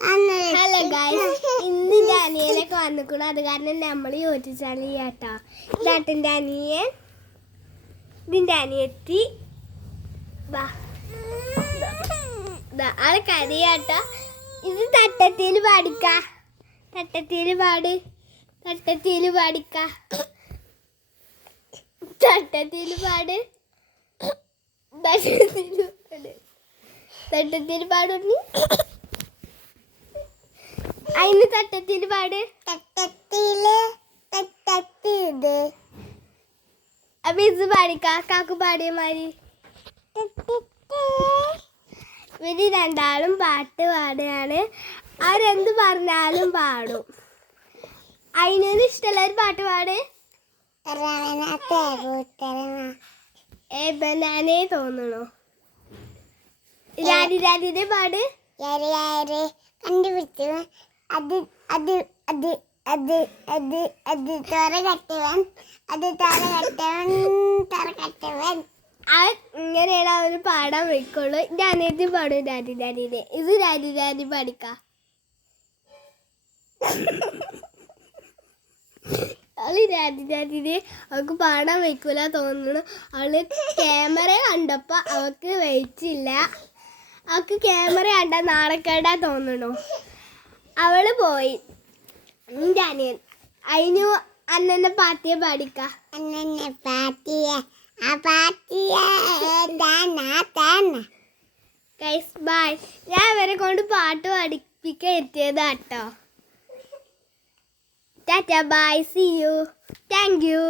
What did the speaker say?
Hello guys, ഇന്ന് എൻ്റെ അനിയനൊക്കെ വന്നിക്കണം. അത് കാരണം നമ്മൾ യോജിച്ചാണ് കേട്ടോ. ഇതാട്ടെൻ്റെ അനിയൻ, ഇതിൻ്റെ അനിയത്തി. ആള് കരിയാട്ടോ. ഇത് തട്ടത്തിൽ പാടിക്ക, തട്ടത്തിൽ പാട്, തട്ടത്തിൽ പാടിക്ക, തട്ടത്തിൽ പാട്, തട്ടത്തിൽ പാടുന്നു. അതിന് തട്ടത്തിൽ പാട്. അപ്പൊ ഇത് പാടിക്ക, കാക്കു പാടിയ മാതിരി. ഇവര് രണ്ടാളും പാട്ട് പാടുകയാണ്. അവരെന്ത് പറഞ്ഞാലും പാടും. അതിനൊരു ഇഷ്ടമുള്ള ഒരു പാട്ട് പാട്. ഏതാനേ തോന്നണോ? രാരി രാരിയുടെ പാട്. കണ്ടുപിടിച്ചു. അത് അത് അത് അത് അത് അത് തോറ കട്ടവൻ, അത് തോറ കട്ടവൻ, തോറ കട്ടവൻ. ആ ഇങ്ങനെയാണ് അവര് പാടാൻ വെക്കുള്ളൂ. എൻ്റെ അനിയത്തി പാടും രാരി രാരിനെ. ഇത് രാരി രാരി പാടിക്ക. അവള് രാരി രാരിനെ അവൾക്ക് പാടാൻ വെക്കൂല തോന്നുന്നു. അവള് ക്യാമറ കണ്ടപ്പോ അവൾക്ക് വെച്ചില്ല. അവൾക്ക് ക്യാമറ കണ്ട നാണക്കേടാ തോന്നണു. അവള് പോയി. എൻ്റെ അനിയൻ അതിനു അന്നെ പാത്തിയ പാടിക്ക. അന്നെ പാത്തിയ ആ പാത്തിയ ഗൈസ് ബൈ. ഞാൻ ഇവരെ കൊണ്ട് പാട്ട് പഠിപ്പിക്കാൻ എത്തിയതാട്ടോ. Tata bye, see you, thank U.